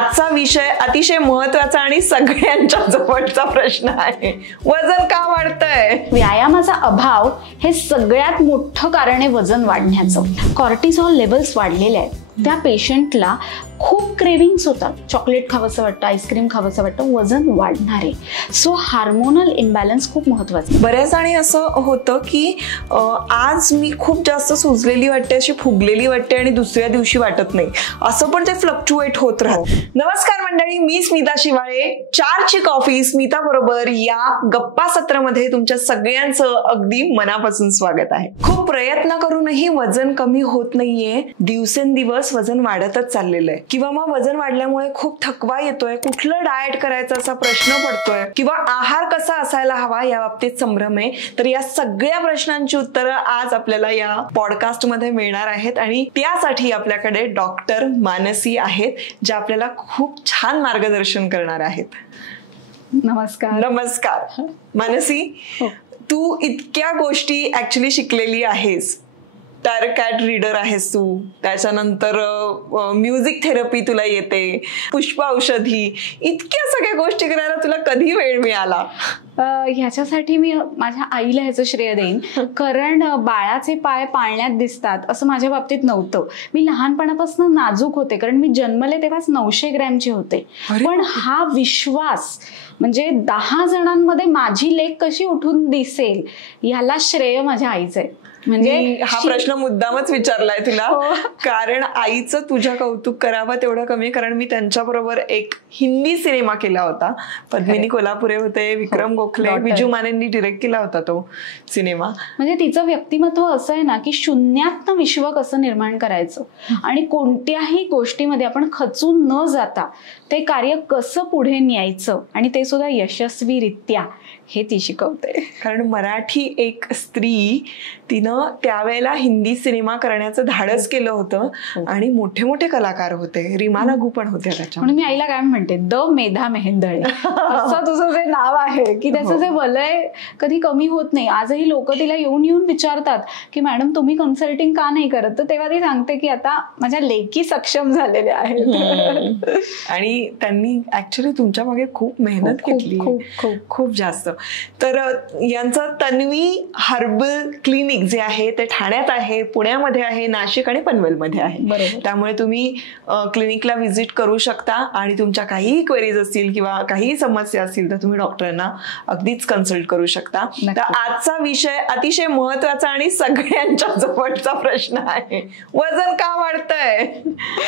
आजचा विषय अतिशय महत्त्वाचा आणि सगळ्यांच्या जवळचा प्रश्न आहे. वजन का वाढतंय? व्यायामाचा अभाव हे सगळ्यात मोठं कारण आहे वजन वाढण्याचं. कॉर्टिसॉल लेवल्स वाढलेले आहेत. त्या पेशंटला खूप क्रेविंग्स होतात. चॉकलेट खावंसं वाटतं, आईस्क्रीम खावंसं वाटतं, वजन वाढणार आहे. सो हार्मोनल इम्बॅलन्स खूप महत्त्वाचं. बऱ्याच आणि असं होतं की आज मी खूप जास्त सुजलेली वाटते, अशी फुगलेली वाटते आणि दुसऱ्या दिवशी वाटत नाही, असं पण ते फ्लक्च्युएट होत राहतं. नमस्कार मंडळी, मी स्मिता शिवाळे. 4ची कॉफी स्मिता बरोबर या गप्पा सत्रामध्ये तुमच्या सगळ्यांचं अगदी मनापासून स्वागत आहे. खूप प्रयत्न करूनही वजन कमी होत नाहीये. दिवसेंदिवस वजन वाढतच चाललेलं आहे. किंवा मग वजन वाढल्यामुळे खूप थकवा येतोय, कुठलं डाएट करायचं असा प्रश्न पडतोय, किंवा आहार कसा असायला हवा या बाबतीत संभ्रम आहे. तर या सगळ्या प्रश्नांची उत्तरं आज आपल्याला या पॉडकास्ट मध्ये मिळणार आहेत आणि त्यासाठी आपल्याकडे डॉक्टर मानसी आहेत, ज्या आपल्याला खूप छान मार्गदर्शन करणार आहेत. नमस्कार. नमस्कार मानसी. तू इतक्या गोष्टी ऍक्च्युली शिकलेली आहेस. टॅरो कॅट रीडर आहेस तू, त्याच्यानंतर म्युझिक थेरपी तुला येते, पुष्प औषधी, इतक्या सगळ्या गोष्टी करायला तुला कधी वेळ मिळाला? ह्याच्यासाठी मी माझ्या आईला ह्याचं श्रेय देईन. कारण बाळाचे पाय पाळण्यात दिसतात असं माझ्या बाबतीत नव्हतं. मी लहानपणापासून नाजूक होते, कारण मी जन्मले तेव्हाच 900 ग्रॅमचे होते. पण हा विश्वास म्हणजे 10 जणांमध्ये माझी लेक कशी उठून दिसेल ह्याला श्रेय माझ्या आईचं आहे. म्हणजे हा प्रश्न मुद्दामच विचारलाय तुला, कारण आईचं तुझ्या कौतुक करावं तेवढं कमी. कारण मी त्यांच्याबरोबर एक हिंदी सिनेमा केला होता. पद्मिनी कोल्हापुरे होते, विक्रम गोखले, बिजू मानेंनी डिरेक्ट केला होता तो सिनेमा. म्हणजे तिचं व्यक्तिमत्व असं आहे ना की शून्यातनं विश्व कसं निर्माण करायचं आणि कोणत्याही गोष्टीमध्ये आपण खचून न जाता ते कार्य कसं पुढे न्यायचं आणि ते सुद्धा यशस्वीरित्या, हे ती शिकवते. कारण मराठी एक स्त्री, तिनं त्यावेळेला हिंदी सिनेमा करण्याचं धाडस केलं होतं आणि मोठे मोठे कलाकार होते. रीमा लागू पण होत्या त्याच्या. म्हणून मी आईला काय म्हणते, द मेधा मेहेंदळे असं तुझं जे नाव आहे की त्याचं जे वलय कधी कमी होत नाही. आजही लोक तिला येऊन येऊन विचारतात की मॅडम तुम्ही कन्सल्टिंग का नाही करत, तर तेव्हा ती सांगते की आता माझ्या लेकी सक्षम झालेल्या आहेत. आणि त्यांनी ऍक्च्युली तुमच्या मागे खूप मेहनत केली, खूप जास्त. तर यांचं तन्वी हर्बल क्लिनिक जे आहे ते ठाण्यात आहे, पुण्यामध्ये आहे, नाशिक आणि पनवेलमध्ये आहे. त्यामुळे तुम्ही क्लिनिकला व्हिजिट करू शकता आणि तुमच्या काहीही क्वेरीज असतील किंवा काही समस्या असतील तर तुम्ही डॉक्टरांना अगदीच कन्सल्ट करू शकता. तर आजचा विषय अतिशय महत्त्वाचा आणि सगळ्यांच्या जवळचा प्रश्न आहे. वजन का वाढतंय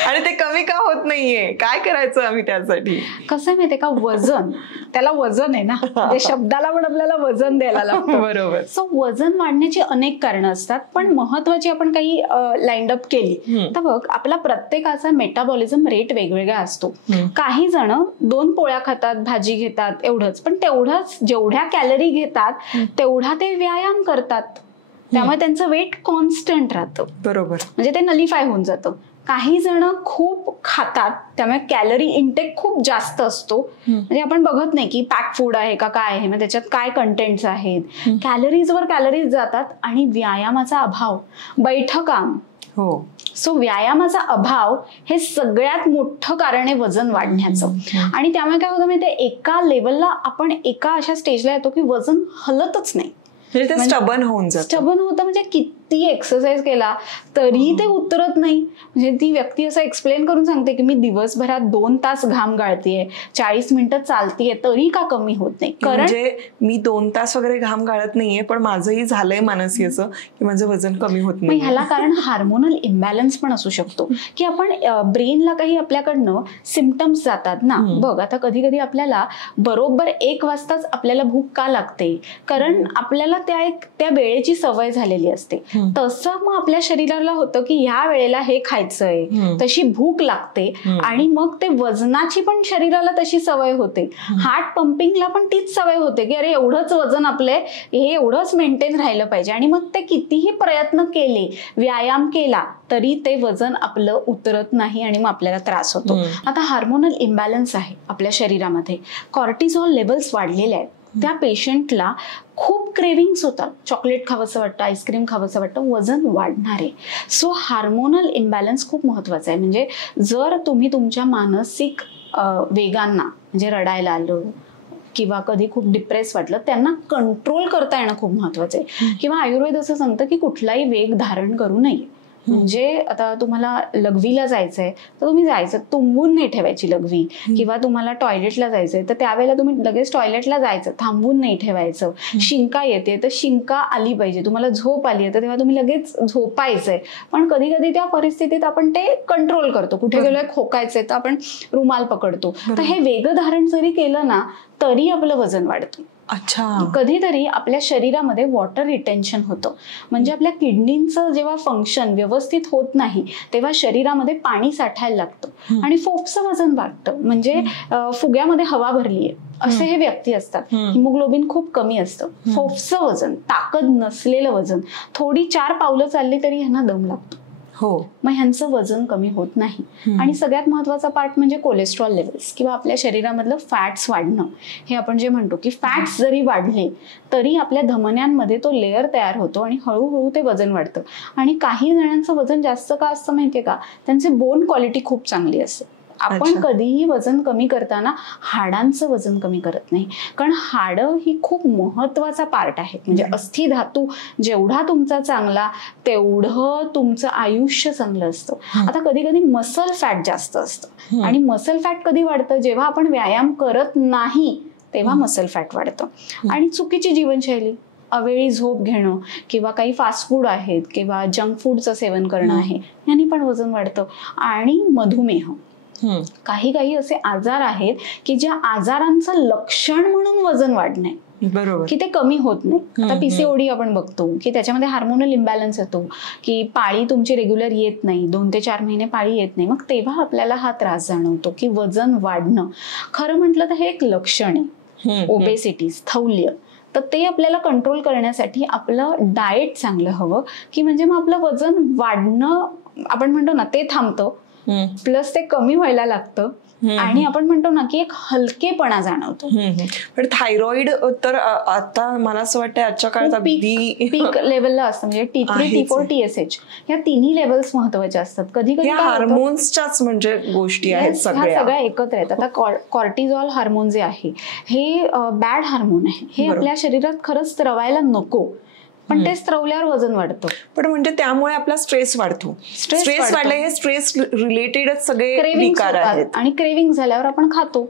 आणि ते कमी का होत नाहीये? काय करायचं आम्ही त्यासाठी? कसं आहे माहितीये का, वजन त्याला वजन आहे ना, ते शब्दाला पण आपल्याला वजन द्यायला लागतं. बरोबर. सो वजन वाढण्याची अनेक कारणं असतात, पण महत्वाची आपण काही लाईन अप केली तर बघ, आपला प्रत्येकाचा मेटाबॉलिझम रेट वेगवेगळा असतो. काही जण 2 पोळ्या खातात, भाजी घेतात एवढंच, पण तेवढंच जेवढ्या कॅलरी घेतात तेवढा ते व्यायाम करतात, त्यामुळे त्यांचं वेट कॉन्स्टंट राहतं. बरोबर. म्हणजे ते नलिफाय होऊन जातं. काही जण खूप खातात, त्यामुळे कॅलरी इंटेक खूप जास्त असतो. म्हणजे आपण बघत नाही की पॅक फूड आहे का काय आहे, मग त्याच्यात काय कंटेंट्स आहेत. कॅलरीजवर कॅलरीज जातात. आणि व्यायामाचा अभाव, बैठं काम. सो व्यायामाचा अभाव हे सगळ्यात मोठं कारण आहे वजन वाढण्याचं. आणि त्यामुळे काय होतं माहिती, एका लेवलला आपण एका अशा स्टेजला येतो की वजन हलतच नाही. स्टबन होऊन जातं. स्टबन होतं म्हणजे किती एक्सरसाइज केला तरी ते उतरत नाही. म्हणजे ती व्यक्ती असं एक्सप्लेन करून सांगते की मी दिवसभरात 2 तास घाम गाळतेय, 40 मिनिटं चालतीये, तरी का कमी होत नाही. कारण म्हणजे मी 2 तास वगैरे घाम गाळत नाहीये, पण माझंही झालंय मानसी असं की माझं वजन कमी होत नाही. ह्याला कारण हार्मोनल इम्बॅलन्स पण असू शकतो की आपण ब्रेनला काही आपल्याकडनं सिम्पटम्स जातात ना. बघ, आता कधी कधी आपल्याला बरोबर 1 वाजताच आपल्याला भूक का लागते, कारण आपल्याला त्या वेळेची सवय झालेली असते. तसं मग आपल्या शरीराला होतं की ह्या वेळेला हे खायचंय, तशी भूक लागते. आणि मग ते वजनाची पण शरीराला तशी सवय होते. हार्ट पंपिंगला पण तीच सवय होते की अरे एवढंच वजन आपले, हे एवढंच मेंटेन राहिलं पाहिजे. आणि मग ते कितीही प्रयत्न केले, व्यायाम केला, तरी ते वजन आपलं उतरत नाही आणि मग आपल्याला त्रास होतो. आता हार्मोनल इम्बॅलन्स आहे आपल्या शरीरामध्ये. कॉर्टिसॉल लेवल्स वाढलेले आहेत. त्या पेशंटला खूप क्रेविंग्स होतात. चॉकलेट खावंसं वाटतं, आईस्क्रीम खावंसं वाटतं, वजन वाढणार आहे. सो हार्मोनल इम्बॅलन्स खूप महत्वाचा आहे. म्हणजे जर तुम्ही तुमच्या मानसिक वेगांना म्हणजे रडायला आलं किंवा कधी खूप डिप्रेस वाटलं त्यांना कंट्रोल करता येणं खूप महत्वाचं आहे. किंवा आयुर्वेद असं सांगतं की कुठलाही वेग धारण करू नये. म्हणजे आता तुम्हाला लघवीला जायचंय तर तुम्ही जायचं, तुंबून नाही ठेवायची लघवी. किंवा तुम्हाला टॉयलेटला जायचंय तर त्यावेळेला तुम्ही लगेच टॉयलेटला जायचं, थांबून नाही ठेवायचं. शिंका येते तर शिंका आली पाहिजे, तुम्हाला झोप आली आहे तर तेव्हा तुम्ही लगेच झोपायचंय. पण कधी कधी त्या परिस्थितीत आपण ते कंट्रोल करतो. कुठे गेलोय खोकायचंय तर आपण रुमाल पकडतो. तर हे वेग धारण जरी केलं ना तरी आपलं वजन वाढतं. अच्छा. कधीतरी आपल्या शरीरामध्ये वॉटर रिटेन्शन होतं. म्हणजे आपल्या किडनीचं जेव्हा फंक्शन व्यवस्थित होत नाही तेव्हा शरीरामध्ये पाणी साठायला लागतं आणि फोफचं वजन वाढतं. म्हणजे फुग्यामध्ये हवा भरली आहे असे हे व्यक्ती असतात. हिमोग्लोबिन खूप कमी असतं. फोफचं वजन, ताकद नसलेलं वजन, थोडी 4 पावलं चालली तरी ह्यांना दम लागतो. हो. मग ह्यांचं वजन कमी होत नाही. आणि सगळ्यात महत्वाचा पार्ट म्हणजे कोलेस्ट्रॉल लेवल्स किंवा आपल्या शरीरामधलं फॅट्स वाढणं. हे आपण जे म्हणतो की फॅट्स जरी वाढले तरी आपल्या धमन्यांमध्ये तो लेअर तयार होतो आणि हळूहळू ते वजन वाढतं. आणि काही जणांचं वजन जास्त का असतं माहितीये का, त्यांचे बोन क्वालिटी खूप चांगली असते. आपण कधीही वजन कमी करताना हाडांचं वजन कमी करत नाही, कारण हाडं ही खूप महत्वाचा पार्ट आहे. म्हणजे अस्थि धातू जेवढा तुमचा चांगला तेवढं तुमचं आयुष्य चांगलं असतं. आता कधी कधी मसल फॅट जास्त असतं आणि मसल फॅट कधी वाढतं, जेव्हा आपण व्यायाम करत नाही तेव्हा मसल फॅट वाढतं. आणि चुकीची जीवनशैली, अवेळी झोप घेणं किंवा काही फास्ट फूड आहेत किंवा जंक फूडचं सेवन करणं आहे, यांनी पण वजन वाढतं. आणि मधुमेह, काही काही असे आजार आहेत की ज्या आजारांचं लक्षण म्हणून वजन वाढणं बरोबर की ते कमी होत नाही. आता पीसीओडी आपण बघतो की त्याच्यामध्ये हार्मोनल इम्बॅलन्स येतो की पाळी तुमची रेग्युलर येत नाही, 2 ते 4 महिने पाळी येत नाही. मग तेव्हा आपल्याला हा त्रास जाणवतो की वजन वाढणं. खरं म्हटलं तर हे एक लक्षण आहे ओबेसिटी, स्थौल्य. तर ते आपल्याला कंट्रोल करण्यासाठी आपलं डाएट चांगलं हवं की म्हणजे मग आपलं वजन वाढणं आपण म्हणतो ना ते थांबतं, प्लस ते कमी व्हायला लागतं. आणि आपण म्हणतो ना की एक हलकेपणा जाणवतो. पण थायरॉइड तर आता मला असं वाटतं आजच्या काळात पीक लेवलला असतं. म्हणजे T3, T4, TSH या तिन्ही लेवल्स महत्वाच्या असतात. कधी कधी हार्मोन्सच्याच म्हणजे गोष्टी आहेत सगळ्या एकत्र आहेत. आता कॉर्टिझॉल हार्मोन जे आहे हे बॅड हार्मोन आहे. हे आपल्या शरीरात खरंच स्त्रवायला नको, पण ते स्त्रवल्यावर वजन वाढतं. पण म्हणजे त्यामुळे आपला स्ट्रेस वाढतो. स्ट्रेस वाढला, हे स्ट्रेस रिलेटेडच सगळे विकार आहेत. आणि क्रेविंग झाल्यावर आपण खातो.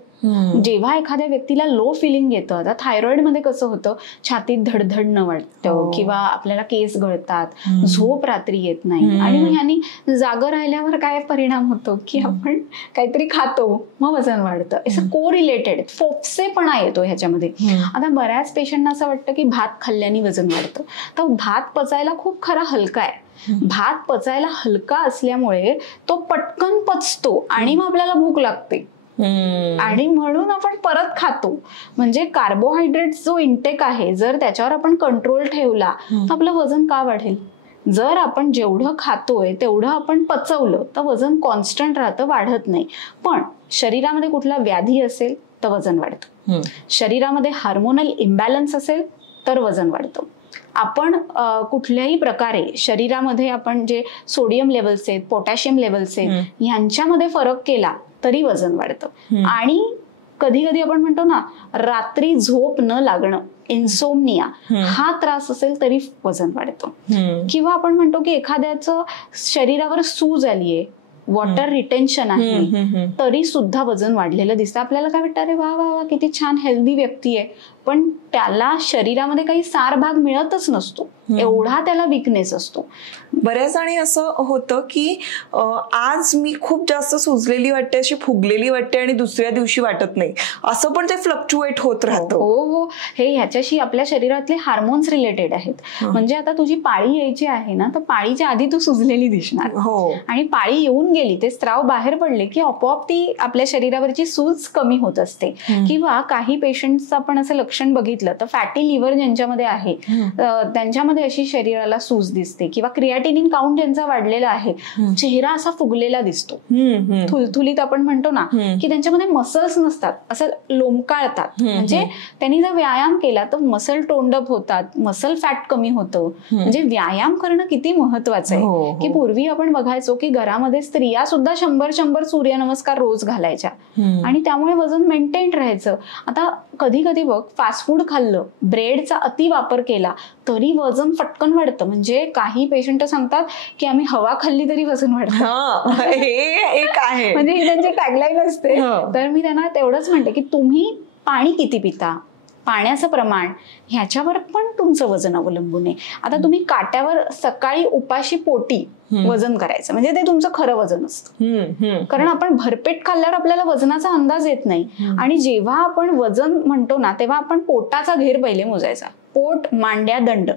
जेव्हा एखाद्या व्यक्तीला लो फिलिंग येतं, आता थायरॉइड मध्ये कसं होतं, छातीत धडधडणं वाटतं किंवा आपल्याला केस गळतात, झोप रात्री येत नाही. आणि मग ह्यानी जागं राहिल्यावर काय परिणाम होतो की आपण काहीतरी खातो, मग वजन वाढतं. असं को रिलेटेड फोफसेपणा येतो ह्याच्यामध्ये. आता बऱ्याच पेशंटना असं वाटतं की भात खाल्ल्याने वजन वाढतं. तर भात पचायला खूप खरा हलका आहे. भात पचायला हलका असल्यामुळे तो पटकन पचतो आणि मग आपल्याला भूक लागते आणि म्हणून आपण परत खातो. म्हणजे कार्बोहायड्रेट जो इंटेक आहे जर त्याच्यावर आपण कंट्रोल ठेवला तर आपलं वजन का वाढेल. जर आपण जेवढं खातोय तेवढं आपण पचवलं तर वजन कॉन्स्टंट राहतं, वाढत नाही. पण शरीरामध्ये कुठला व्याधी असेल तर वजन वाढतं. शरीरामध्ये हार्मोनल इम्बॅलन्स असेल तर वजन वाढतं. आपण कुठल्याही प्रकारे शरीरामध्ये आपण जे सोडियम लेवल्स आहेत, पोटॅशियम लेवल्स आहेत यांच्यामध्ये फरक केला तरी वजन वाढतं. आणि कधी कधी आपण म्हणतो ना रात्री झोप न लागणं, इन्सोमनिया, हा त्रास असेल तरी वजन वाढतं. किंवा आपण म्हणतो की एखाद्याचं शरीरावर सूज आलीये, वॉटर रिटेन्शन आहे, तरी सुद्धा वजन वाढलेलं दिसतं. आपल्याला काय वाटतं, अरे वा वा वा किती छान हेल्दी व्यक्ती आहे, पण त्याला शरीरामध्ये काही सार भाग मिळतच नसतो, एवढा त्याला विकनेस असतो. बऱ्याच आणि असं होतं की आज मी खूप जास्त सुजलेली वाटते, अशी फुगलेली वाटते आणि दुसऱ्या दिवशी वाटत नाही, असं पण ते फ्लक्च्युएट होत राहतं. हो हो, हे ह्याच्याशी आपल्या शरीरातले हार्मोन्स रिलेटेड आहेत. म्हणजे आता तुझी पाळी यायची आहे ना, तर पाळीच्या आधी तू सुजलेली दिसणार. आणि पाळी येऊन गेली, ते स्त्राव बाहेर पडले की आपोआप ती आपल्या शरीरावरची सूज कमी होत असते. किंवा काही पेशंट्स आपण असं लक्ष लक्षण बघितलं तर फॅटी लिव्हर ज्यांच्यामध्ये आहे त्यांच्यामध्ये अशी शरीराला सूज दिसते, किंवा क्रिएटिनिन काउंट ज्यांचा वाढलेला आहे, चेहरा असा फुगलेला दिसतो, थुलथुलीत आपण म्हणतो ना, की त्यांच्यामध्ये मसल्स नसतात, असं लोंबकाळतात. म्हणजे त्यांनी जर व्यायाम केला तर मसल टोंडअप होतात, मसल फॅट कमी होतं. म्हणजे व्यायाम करणं किती महत्वाचं आहे. की पूर्वी आपण बघायचो की घरामध्ये स्त्रिया सुद्धा 100 सूर्यनमस्कार रोज घालायच्या आणि त्यामुळे वजन मेंटेन राहायचं. आता कधी कधी बघ, फास्ट फूड खाल्लं, ब्रेडचा अति वापर केला तरी वजन फटकन वाढतं. म्हणजे काही पेशंट सांगतात की आम्ही हवा खाल्ली तरी वजन वाढतं. हे एक आहे, म्हणजे ही त्यांची टॅगलाईन असते. तर मी त्यांना तेवढंच म्हणते की तुम्ही पाणी किती पिता, पाण्याचं प्रमाण, ह्याच्यावर पण तुमचं वजन अवलंबून आहे. आता तुम्ही काट्यावर सकाळी उपाशी पोटी वजन करायचं म्हणजे ते तुमचं खरं वजन असतं. कारण आपण भरपेट खाल्ल्यावर आपल्याला वजनाचा अंदाज येत नाही. आणि जेव्हा आपण वजन म्हणतो ना, तेव्हा आपण पोटाचा घेर पहिले मोजायचा, पोट, मांड्या, दंड,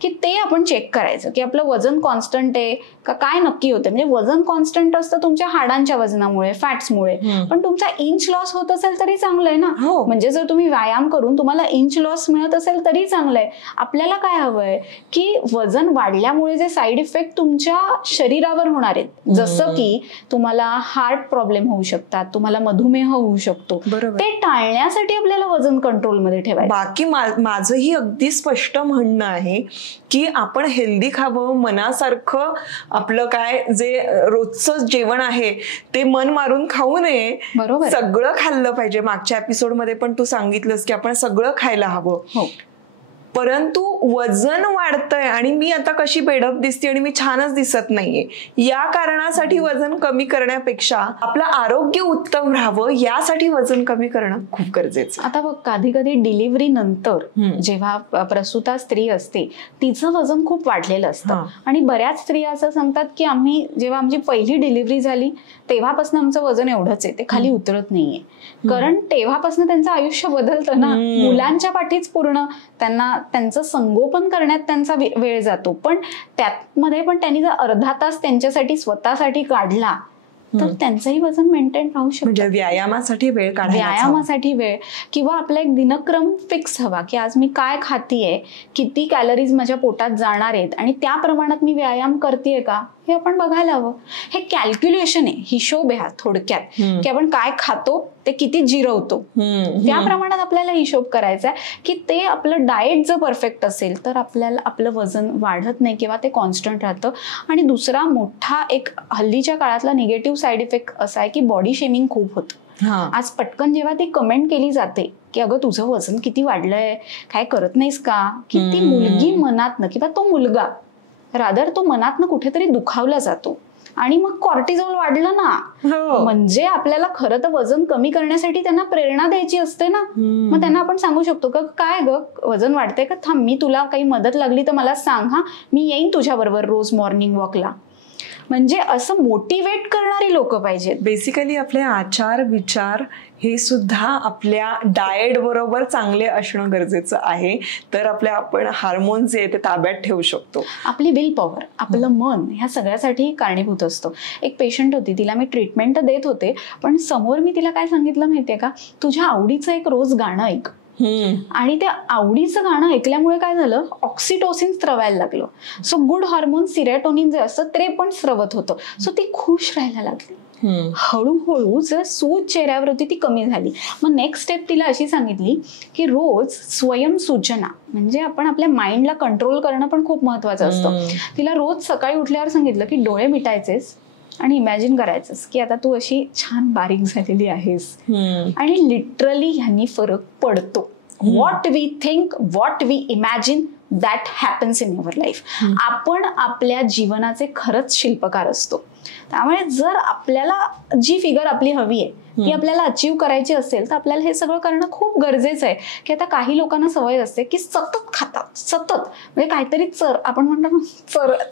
की ते आपण चेक करायचं की आपलं वजन कॉन्स्टंट आहे का, काय नक्की होतं. म्हणजे वजन कॉन्स्टंट असतं तुमच्या हाडांच्या वजनामुळे, फॅट्समुळे, पण तुमचा इंच लॉस होत असेल तरी चांगलं आहे ना. म्हणजे जर तुम्ही व्यायाम करून तुम्हाला इंच लॉस मिळत असेल तरी चांगलं आहे. आपल्याला काय हवंय की वजन वाढल्यामुळे जे साईड इफेक्ट तुमच्या शरीरावर होणार आहेत, जसं की तुम्हाला हार्ट प्रॉब्लेम होऊ शकतात, तुम्हाला मधुमेह होऊ शकतो, ते टाळण्यासाठी आपल्याला वजन कंट्रोलमध्ये ठेवायचं. बाकी माझंही अगदी स्पष्ट म्हणणं आहे की आपण हेल्दी खावं, मनासारखं आपलं काय जे रोजचं जेवण आहे ते मन मारून खाऊ नये. बरोबर, सगळं खाल्लं पाहिजे. मागच्या एपिसोडमध्ये पण तू सांगितलंस की आपण सगळं खायला हवं. परंतु वजन वाढतंय आणि मी आता कशी बेडप दिसते आणि मी छानच दिसत नाहीये, या कारणासाठी वजन कमी करण्यापेक्षा आपलं आरोग्य उत्तम राहावं यासाठी वजन कमी करणं खूप गरजेचं. आता बघ, कधी कधी डिलिव्हरी नंतर जेव्हा प्रसूता स्त्री असते तिचं वजन खूप वाढलेलं असतं. आणि बऱ्याच स्त्रिया असं सांगतात की आम्ही जेव्हा आमची पहिली डिलिव्हरी झाली तेव्हापासून आमचं वजन एवढंच आहे, ते खाली उतरत नाहीये. कारण तेव्हापासून त्यांचं आयुष्य बदलतं ना, मुलांच्या पाठीच पूर्ण त्यांना त्यांचं संगोपन करण्यात त्यांचा वेळ जातो. पण त्यामध्ये पण त्यांनी जर अर्धा तास त्यांच्यासाठी स्वतःसाठी काढला तर त्यांचंही वजन मेंटेन राहू शकतं. म्हणजे व्यायामासाठी वेळ काढायला, व्यायामासाठी वेळ, किंवा आपला एक दिनक्रम फिक्स हवा की आज मी काय खातीये, किती कॅलरीज माझ्या पोटात जाणार आहेत आणि त्या प्रमाणात मी व्यायाम करतेय का हे आपण बघायला हवं. हे कॅल्क्युलेशन आहे, हिशोब आहे हा थोडक्यात, की आपण काय खातो ते किती जिरवतो त्या प्रमाणात आपल्याला हिशोब करायचा आहे. की ते आपलं डाएट जर परफेक्ट असेल तर आपल्याला आपलं वजन वाढत नाही किंवा ते कॉन्स्टंट राहतं. आणि दुसरा मोठा एक हल्लीच्या काळातला निगेटिव्ह साईड इफेक्ट असा आहे की बॉडी शेमिंग खूप होतं. आज पटकन जेव्हा ती कमेंट केली जाते की अगं तुझं वजन किती वाढलंय, काय करत नाहीस का, की ती मुलगी मनातनं किंवा तो मुलगा रादर तो मनातनं कुठेतरी दुखावला जातो. आणि मग कॉर्टिझोल वाढलं ना, म्हणजे आपल्याला खरं तर वजन कमी करण्यासाठी त्यांना प्रेरणा द्यायची असते ना. मग त्यांना आपण सांगू शकतो का, काय ग वजन वाढतंय का, थांब मी तुला काही मदत लागली तर मला सांग, हा मी येईन तुझ्या बरोबर रोज मॉर्निंग वॉकला. म्हणजे असं मोटिवेट करणारी लोक पाहिजेत. बेसिकली आपले आचार विचार हे सुद्धा आपल्या डाएट बरोबर चांगले असणं गरजेचं आहे. तर आपल्या आपण हार्मोन्स जे ते ताब्यात ठेवू शकतो. आपली विल पॉवर, आपलं मन ह्या सगळ्यासाठी कारणीभूत असतं. एक पेशंट होती, तिला मी ट्रीटमेंट देत होते, पण समोर मी तिला काय सांगितलं माहितीये का, तुझ्या आवडीचं एक रोज गाणं ऐक. आणि त्या आवडीचं गाणं ऐकल्यामुळे काय झालं, ऑक्सिटोसिन स्रवायला लागलं. सो गुड हार्मोन सिरोटोनिन जे असतं ते पण स्रवत होतं. सो ती खुश राहायला लागली. हळूहळू जर सूज चेहऱ्यावर होती ती कमी झाली. मग नेक्स्ट स्टेप तिला अशी सांगितली की रोज स्वयंसूचना, म्हणजे आपण आपल्या माइंडला कंट्रोल करणं पण खूप महत्वाचं असतं. तिला रोज सकाळी उठल्यावर सांगितलं की डोळे मिटायचेस आणि इमॅजिन करायचंस की आता तू अशी छान बारीक झालेली आहेस. आणि लिटरली ह्यांनी फरक पडतो. What we think, what we imagine, that happens in your life. आपण आपल्या जीवनाचे खरंच शिल्पकार असतो. त्यामुळे जर आपल्याला जी फिगर आपली हवी आहे ती आपल्याला अचीव करायची असेल तर आपल्याला हे सगळं करणं खूप गरजेचं आहे. की आता काही लोकांना सवय असते की सतत खातात, सतत म्हणजे काहीतरी आपण म्हणतो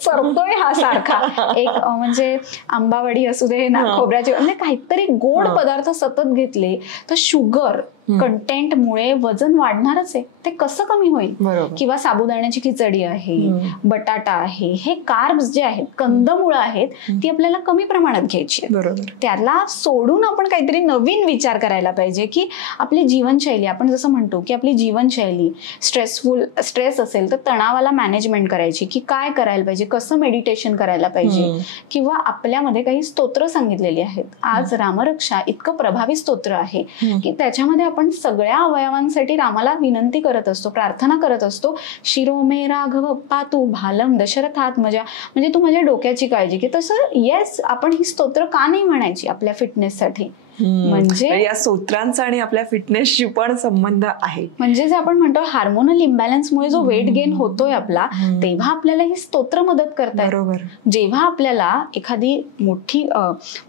चरतोय हा सारखा. एक म्हणजे आंबावडी असू दे ना, खोबऱ्याची, म्हणजे काहीतरी गोड पदार्थ सतत घेतले तर शुगर कंटेंटमुळे वजन वाढणारच आहे. ते कसं कमी होईल. किंवा साबुदाण्याची खिचडी आहे, बटाटा आहे, हे कार्ब्स जे आहेत, कंदमुळं आहेत, ती आपल्याला कमी प्रमाणात घ्यायची आहेत. बरोबर. त्याला सोडून आपण काहीतरी नवीन विचार करायला पाहिजे की आपली जीवनशैली, आपण जसं म्हणतो की आपली जीवनशैली स्ट्रेस असेल तर तणावाला मॅनेजमेंट करायची, की काय करायला पाहिजे, कसं मेडिटेशन करायला पाहिजे, किंवा आपल्यामध्ये काही स्तोत्र सांगितलेली आहेत. आज रामरक्षा इतकं प्रभावी स्तोत्र आहे की त्याच्यामध्ये आपण सगळ्या अवयवांसाठी रामाला विनंती करत असतो, प्रार्थना करत असतो. शिरोमे राघव पातू भालम दशरथात्मजा, म्हणजे तू माझ्या डोक्याची काळजी घे. तसं येस, आपण ही स्तोत्र का नाही म्हणायची आपल्या फिटनेससाठी? म्हणजे या स्तोत्रांचा आणि आपल्या फिटनेसशी पण संबंध आहे. म्हणजे जे आपण म्हणतो हार्मोनल इम्बॅलन्समुळे जो वेट गेन होतोय आपला, तेव्हा आपल्याला ही स्तोत्र मदत करतात. बरोबर. जेव्हा आपल्याला एखादी मोठी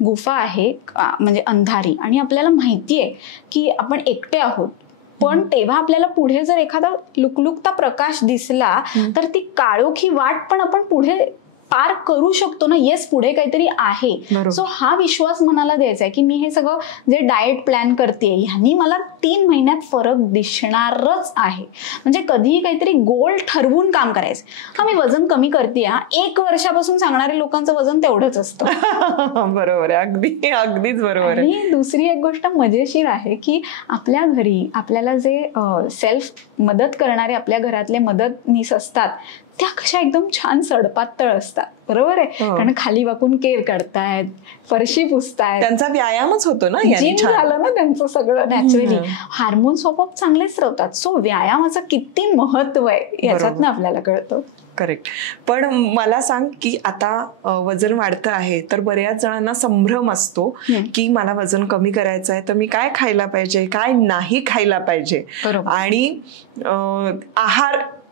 गुफा आहे म्हणजे अंधारी, आणि आपल्याला माहितीये की आपण एकटे आहोत, पण तेव्हा आपल्याला पुढे जर एखादा लुकलुकता प्रकाश दिसला तर ती काळोखी वाट पण आपण पुढे पार करू शकतो ना. येस, पुढे काहीतरी आहे. सो हा विश्वास मनाला द्यायचा आहे की मी हे सगळं जे डाएट प्लॅन करते ह्यानी मला 3 महिन्यात फरक दिसणारच आहे. म्हणजे कधीही काहीतरी गोल ठरवून काम करायचं. हा, मी वजन कमी करते, 1 वर्षापासून सांगणारे लोकांचं वजन तेवढंच असतं. बरोबर आहे, अगदीच बरोबर आहे. आणि दुसरी एक गोष्ट मजेशीर आहे की आपल्या घरी आपल्याला जे सेल्फ मदत करणारे आपल्या घरातले मदतनीस असतात त्या कशा एकदम छान सडपातळ असतात. बरोबर आहे, कारण खाली वाकून केर काढतायत, फरशी पुसतायत, त्यांचा व्यायामच होतो ना, जिम झालं ना त्यांचं सगळं. नॅचरली हार्मोन्स आपोआप चांगले स्रवतात. सो व्यायामाचं किती महत्व आहे याच्यात ना आपल्याला कळतं. करेक्ट. पण मला सांग की आता वजन वाढतं आहे तर बऱ्याच जणांना संभ्रम असतो की मला वजन कमी करायचं आहे तर मी काय खायला पाहिजे, काय नाही खायला पाहिजे. आणि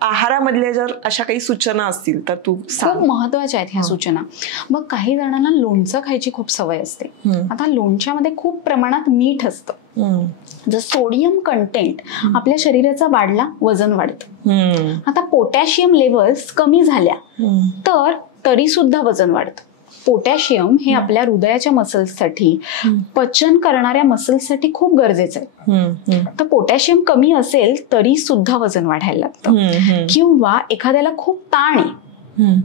आहारामधल्या जर अशा काही सूचना असतील तर तू सांग. खूप महत्वाच्या आहेत ह्या सूचना. मग काही जणांना लोणचं खायची खूप सवय असते. आता लोणच्यामध्ये खूप प्रमाणात मीठ असतं. जर सोडियम कंटेंट आपल्या शरीराचा वाढला, वजन वाढतं. आता पोटॅशियम लेवल्स कमी झाल्या तर तरी सुद्धा वजन वाढतं. पोटॅशियम हे आपल्या हृदयाच्या मसल्ससाठी, पचन करणाऱ्या मसल्ससाठी खूप गरजेचं आहे. तर पोटॅशियम कमी असेल तरी सुद्धा वजन वाढायला लागतं. किंवा एखाद्याला खूप ताण आहे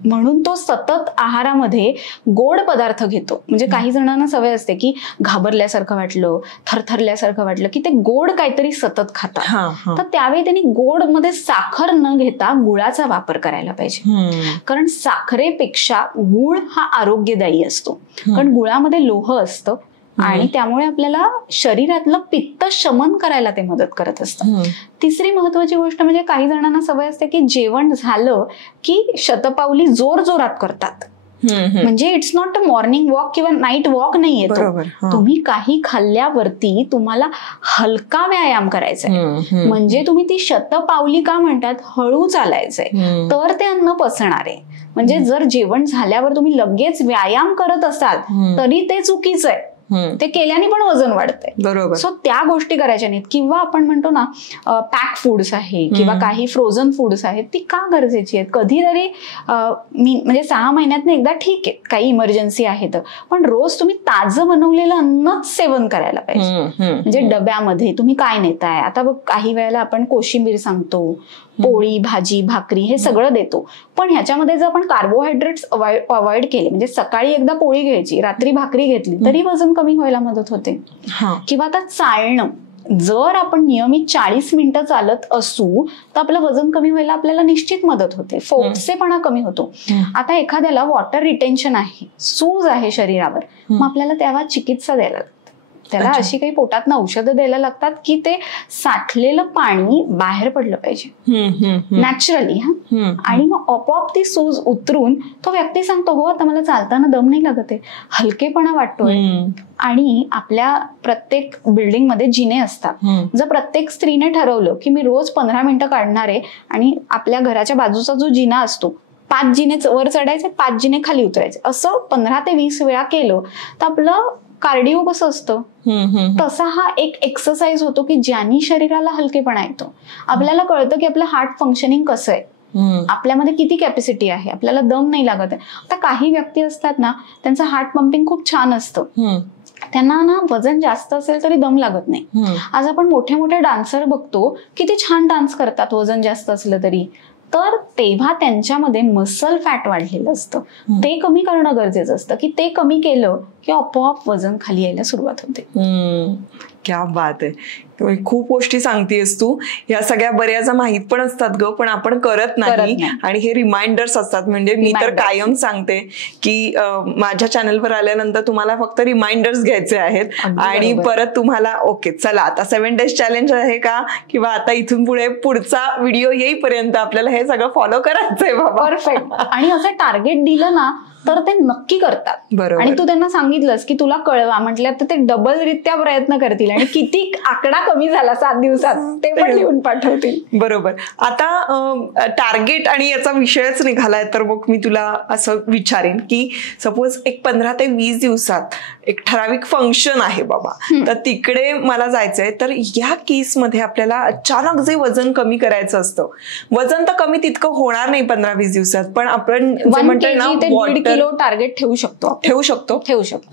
म्हणून तो सतत आहारामध्ये गोड पदार्थ घेतो. म्हणजे काही जणांना सवय असते की घाबरल्यासारखं वाटलं, थरथरल्यासारखं वाटलं की ते गोड काहीतरी सतत खातात. तर त्यावेळी त्यांनी गोड मध्ये साखर न घेता गुळाचा वापर करायला पाहिजे. कारण साखरेपेक्षा गुळ हा आरोग्यदायी असतो. कारण गुळामध्ये लोह असतं आणि त्यामुळे आपल्याला शरीरातलं पित्त शमन करायला ते मदत करत असतं. तिसरी महत्वाची गोष्ट म्हणजे काही जणांना सवय असते की जेवण झालं की शतपावली जोर जोरात करतात. म्हणजे it's not a morning walk किंवा नाईट वॉक नाहीये तो. तुम्ही काही खाल्ल्यावरती तुम्हाला हलका व्यायाम करायचा आहे. म्हणजे तुम्ही ती शतपावली का म्हणतात, हळू चालायचंय तर ते अन्न पचणार आहे. म्हणजे जर जेवण झाल्यावर तुम्ही लगेच व्यायाम करत असाल तरी ते चुकीचं आहे. ते केल्याने पण वजन वाढतंय. बरोबर. सो त्या गोष्टी करायच्या नाहीत. किंवा आपण म्हणतो ना पॅक फूड्स आहे किंवा काही फ्रोझन फूड्स आहेत, ती का गरजेची आहेत? कधीतरी म्हणजे 6 महिन्यात एकदा ठीक आहे, काही इमर्जन्सी आहे तर, पण रोज तुम्ही ताजं बनवलेलं अन्नच सेवन करायला पाहिजे. म्हणजे डब्यामध्ये तुम्ही काय नेताय. आता बघ, काही वेळेला आपण कोशिंबीर सांगतो, पोळी, भाजी, भाकरी हे सगळं देतो, पण ह्याच्यामध्ये जर आपण कार्बोहायड्रेट्स अवॉइड केले, म्हणजे सकाळी एकदा पोळी घ्यायची, रात्री भाकरी घेतली तरी वजन कमी व्हायला मदत होते. किंवा आता चालणं, जर आपण नियमित 40 मिनिटं चालत असू तर आपलं वजन कमी व्हायला आपल्याला निश्चित मदत होते. फोपसेपणा कमी होतो. आता एखाद्याला वॉटर रिटेन्शन आहे, सूज आहे शरीरावर, मग आपल्याला तेव्हा चिकित्सा द्यायला लागते. त्याला अशी काही पोटात औषधं द्यायला लागतात की ते साठलेलं पाणी बाहेर पडलं पाहिजे नॅचरली. आणि मग आपोआप ती सूज उतरून तो व्यक्ती सांगतो, हो आता मला चालताना दम नाही लागत आहे, हलकेपणा वाटतोय. आणि आपल्या प्रत्येक बिल्डिंग मध्ये जिने असतात. जर प्रत्येक स्त्रीने ठरवलं की मी रोज 15 मिनिटं काढणार आहे आणि आपल्या घराच्या बाजूचा जो जिना असतो 5 जिने वर चढायचे, 5 जिने खाली उतरायचे, असं 15 ते 20 वेळा केलं तर आपलं कार्डिओ कसं असतं तसा हा एक एक्सरसाइज होतो की ज्यानी शरीराला हलकेपणा येतो. आपल्याला कळतं की आपलं हार्ट फंक्शनिंग कसं आहे, आपल्यामध्ये किती कॅपॅसिटी आहे, आपल्याला दम नाही लागत आहे. आता काही व्यक्ती असतात ना, त्यांचं हार्ट पंपिंग खूप छान असतं, त्यांना ना वजन जास्त असेल तरी दम लागत नाही. आज आपण मोठे मोठे डान्सर बघतो, किती छान डान्स करतात वजन जास्त असलं तरी, तर तेव्हा त्यांच्यामध्ये मसल फॅट वाढलेलं असतं, ते कमी करणं गरजेचं असतं, की ते कमी केलं की आपोआप वजन खाली यायला सुरुवात होते. क्या बात आहे. खूप गोष्टी सांगतेस तू. या सगळ्या बऱ्याचदा माहित पण असतात ग, पण आपण करत नाही. आणि हे रिमाइंडर्स असतात. म्हणजे मी तर कायम सांगते की माझ्या चॅनलवर आल्यानंतर तुम्हाला फक्त रिमाइंडर्स घ्यायचे आहेत आणि परत तुम्हाला ओके चला आता 7 days चॅलेंज आहे का, किंवा आता इथून पुढे पुढचा व्हिडिओ येईपर्यंत आपल्याला हे सगळं फॉलो करायचंय बाबा. परफेक्ट. आणि असं टार्गेट दिलं ना तर ते नक्की करतात. बरोबर. आणि तू त्यांना सांगितलंस की तुला कळवा म्हटलं तर ते डबल रित्या प्रयत्न करतील आणि किती आकडा कमी झाला 7 दिवसात ते पण लिहून पाठवतील. बरोबर. आता टार्गेट आणि याचा विषयच निघालाय तर मग मी तुला असं विचारेन की सपोज एक 15 ते 20 दिवसात एक ठराविक फंक्शन आहे बाबा, तर तिकडे मला जायचंय, तर या केसमध्ये आपल्याला अचानक जे वजन कमी करायचं असतं, वजन तर कमी तितकं होणार नाही 15-20 दिवसात, पण आपण म्हणतो ना 1 किलो टार्गेट ठेवू शकतो.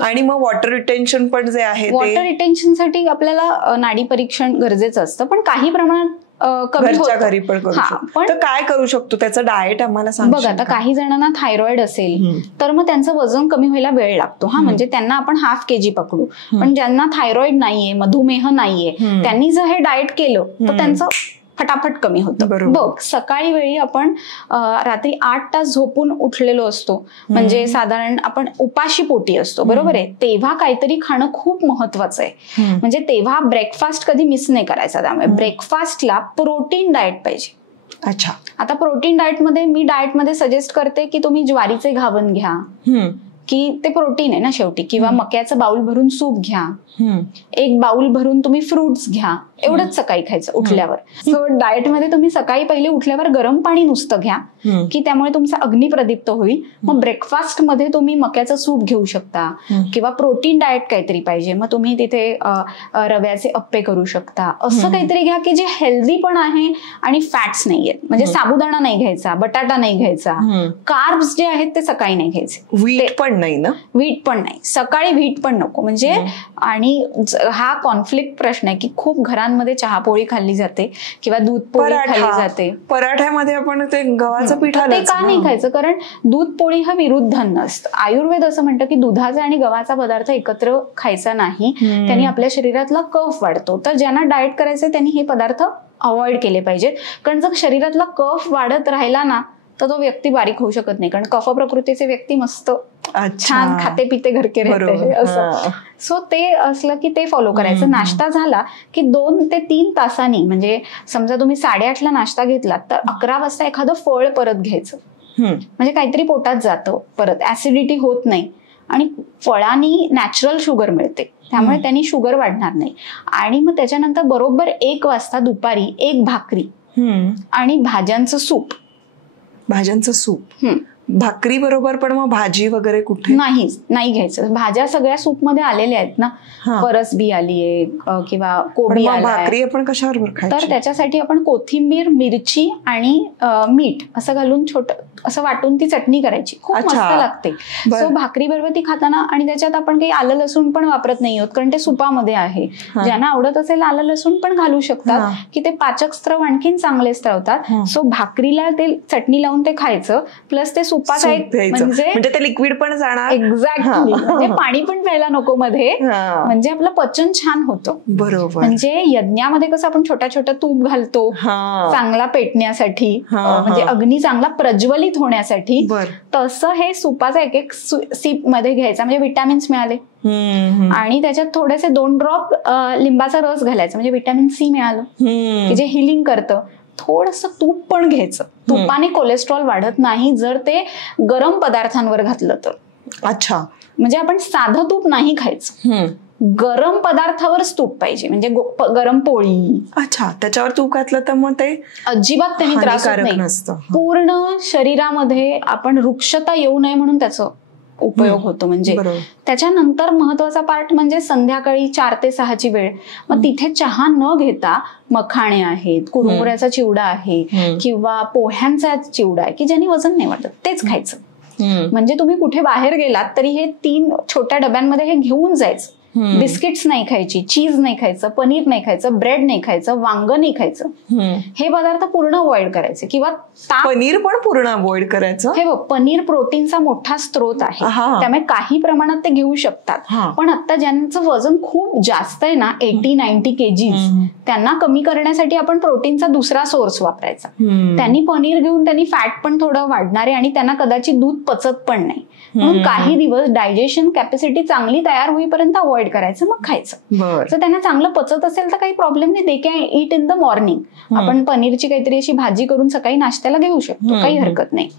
आणि मग वॉटर रिटेन्शन पण जे आहे, वॉटर रिटेन्शन साठी आपल्याला नाडी परीक्षण गरजेचं असतं, पण काही प्रमाणात घरच्या घरी पण करू शकतो. तर काय करू शकतो, त्याचं डाएट आम्हाला सांग. बघ आता काही जणांना थायरॉइड असेल तर मग त्यांचं वजन कमी व्हायला वेळ लागतो. म्हणजे त्यांना आपण ½ kg पकडू. पण ज्यांना थायरॉइड नाहीये, मधुमेह नाहीये, त्यांनी जर हे डाएट केलं तर त्यांचं फटाफट कमी होतं. बघ सकाळी वेळी आपण रात्री 8 तास झोपून उठलेलो असतो, म्हणजे साधारण आपण उपाशी पोटी असतो, बरोबर आहे. तेव्हा काहीतरी खाणं खूप महत्वाचं आहे. म्हणजे तेव्हा ब्रेकफास्ट कधी मिस नाही करायचा. त्यामुळे ब्रेकफास्टला प्रोटीन डाएट पाहिजे. अच्छा. आता प्रोटीन डाएट मध्ये मी डाएट मध्ये सजेस्ट करते की तुम्ही ज्वारीचे घावन घ्या, की ते प्रोटीन आहे ना शेवटी, किंवा मक्याचं बाउल भरून सूप घ्या, 1 बाउल भरून तुम्ही फ्रुट्स घ्या, एवढंच सकाळी खायचं उठल्यावर. सो डाएट मध्ये तुम्ही सकाळी पहिले उठल्यावर गरम पाणी नुसतं घ्या, की त्यामुळे तुमचा अग्नी प्रदीप्त होईल. मग ब्रेकफास्ट मध्ये तुम्ही मक्याचं सूप घेऊ शकता, किंवा प्रोटीन डाएट काहीतरी पाहिजे मग तुम्ही तिथे रव्याचे अप्पे करू शकता. असं काहीतरी घ्या की जे हेल्दी पण आहे आणि फॅट्स नाहीयेत. म्हणजे साबुदाणा नाही घ्यायचा, बटाटा नाही घ्यायचा, कार्ब्स जे आहेत ते सकाळी नाही घ्यायचे. व्हीट पण नाही ना? व्हीट पण नाही सकाळी, व्हीट पण नको. म्हणजे आणि हा कॉन्फ्लिक्ट प्रश्न आहे की खूप घरांमध्ये चहापोळी खाल्ली जाते किंवा दूध पोळी खाल्ली जाते. पराठ्यामध्ये आपण ते गव्हाचं पीठ ते का नाही खायचं? कारण दूध पोळी हा विरुद्ध अन्न असतं. आयुर्वेद असं म्हणतं की दुधाचा आणि गव्हाचा पदार्थ एकत्र खायचा नाही, त्यांनी आपल्या शरीरातला कफ वाढतो. तर ज्यांना डाएट करायचंय त्यांनी हे पदार्थ अवॉइड केले पाहिजेत. कारण जर शरीरातला कफ वाढत राहिला ना तर तो व्यक्ती बारीक होऊ शकत नाही. कारण कफ प्रकृतीचे व्यक्ती मस्त छान खाते पिते घरके राहते असं. सो ते असलं की ते फॉलो करायचं. नाश्ता झाला की 2 ते 3 तासांनी, म्हणजे समजा तुम्ही 8:30ला नाश्ता घेतलात तर 11 वाजता एखादं फळ परत घ्यायचं. म्हणजे काहीतरी पोटात जातं परत, ऍसिडिटी होत नाही. आणि फळांनी नॅचरल शुगर मिळते, त्यामुळे त्यांनी शुगर वाढणार नाही. आणि मग त्याच्यानंतर बरोबर 1 वाजता दुपारी 1 भाकरी आणि भाज्यांचं सूप. भाज्यांचं सूप भाकरी बरोबर, पण मग भाजी वगैरे कुठे नाही घ्यायचं. भाज्या सगळ्या सूप मध्ये आलेल्या आहेत ना, परसबी आलीये किंवा कोबी आलाय. भाकरी आपण कशावर खायची? तर त्याच्यासाठी आपण कोथिंबीर, मिरची आणि मीठ असं घालून छोटं असं वाटून ती चटणी करायची, खूप मस्त लागते. सो भाकरी बरोबर ती खाताना, आणि त्याच्यात आपण काही आलं लसूण पण वापरत नाही आहोत कारण ते सुपामध्ये आहे. ज्यांना आवडत असेल आलं लसूण पण घालू शकतात, की ते पाचक स्त्रव आणखीन चांगले स्त्रवतात. सो भाकरीला ते चटणी लावून ते खायचं, प्लस ते सुपाचा एक म्हणजे ते लिक्विड पण जाणार. एक्झॅक्टली. म्हणजे पाणी पण प्यायला नको मध्ये, म्हणजे आपलं पचन छान होतं. बरोबर. म्हणजे यज्ञामध्ये कसं आपण छोटा छोटा तूप घालतो चांगला पेटण्यासाठी, म्हणजे अग्नी चांगला प्रज्वलित होण्यासाठी, तसं हे सुपाचा एक सीप मध्ये घ्यायचा, म्हणजे विटॅमिन्स मिळाले. आणि त्याच्यात थोडेसे 2 ड्रॉप लिंबाचा रस घालायचा, म्हणजे विटॅमिन सी मिळालं, की जे हिलिंग करतं. थोडंसं तूप पण घ्यायचं. तुपाने कोलेस्ट्रॉल वाढत नाही जर ते गरम पदार्थांवर घातलं तर. अच्छा. म्हणजे आपण साधं तूप नाही खायचं, गरम पदार्थावरच तूप पाहिजे. म्हणजे गरम पोळी. अच्छा. त्याच्यावर तूप घातलं तर मग ते अजिबात त्यांनी त्रास होत नाही. पूर्ण शरीरामध्ये आपण वृक्षता येऊ नये म्हणून त्याचं उपयोग होतो. म्हणजे त्याच्यानंतर महत्वाचा पार्ट म्हणजे संध्याकाळी 4 ते 6ची वेळ. मग तिथे चहा न घेता मखाणे आहेत, कुरमुऱ्याचा चिवडा आहे किंवा पोह्यांचा चिवडा आहे की ज्यांनी वजन नाही वाटत, तेच खायचं. म्हणजे तुम्ही कुठे बाहेर गेलात तरी हे 3 छोट्या डब्यांमध्ये हे घेऊन जायचं. बिस्किट्स नाही खायची, चीज नाही खायचं, पनीर नाही खायचं, ब्रेड नाही खायचं, वांग नाही खायचं, हे पदार्थ पूर्ण अवॉइड करायचे. किंवा पनीर पण पूर्ण अवॉइड करायचं. हे बघ, पनीर प्रोटीनचा मोठा स्त्रोत आहे, त्यामुळे काही प्रमाणात ते घेऊ शकतात. पण आता ज्यांचं वजन खूप जास्त आहे ना, 80-90 kgs, त्यांना कमी करण्यासाठी आपण प्रोटीनचा दुसरा सोर्स वापरायचा. त्यांनी पनीर घेऊन त्यांनी फॅट पण थोडं वाढणार आहे आणि त्यांना कदाचित दूध पचत पण नाही. म्हणून काही दिवस डायजेशन कॅपॅसिटी चांगली तयार होईपर्यंत अवॉइड करायचं, मग खायचं. जर त्यांना चांगलं पचत असेल तर काही प्रॉब्लेम नाही, they can eat in the morning. आपण पनीरची काहीतरी अशी भाजी करून सकाळी नाश्त्याला घेऊ शकतो, काही हरकत नाही.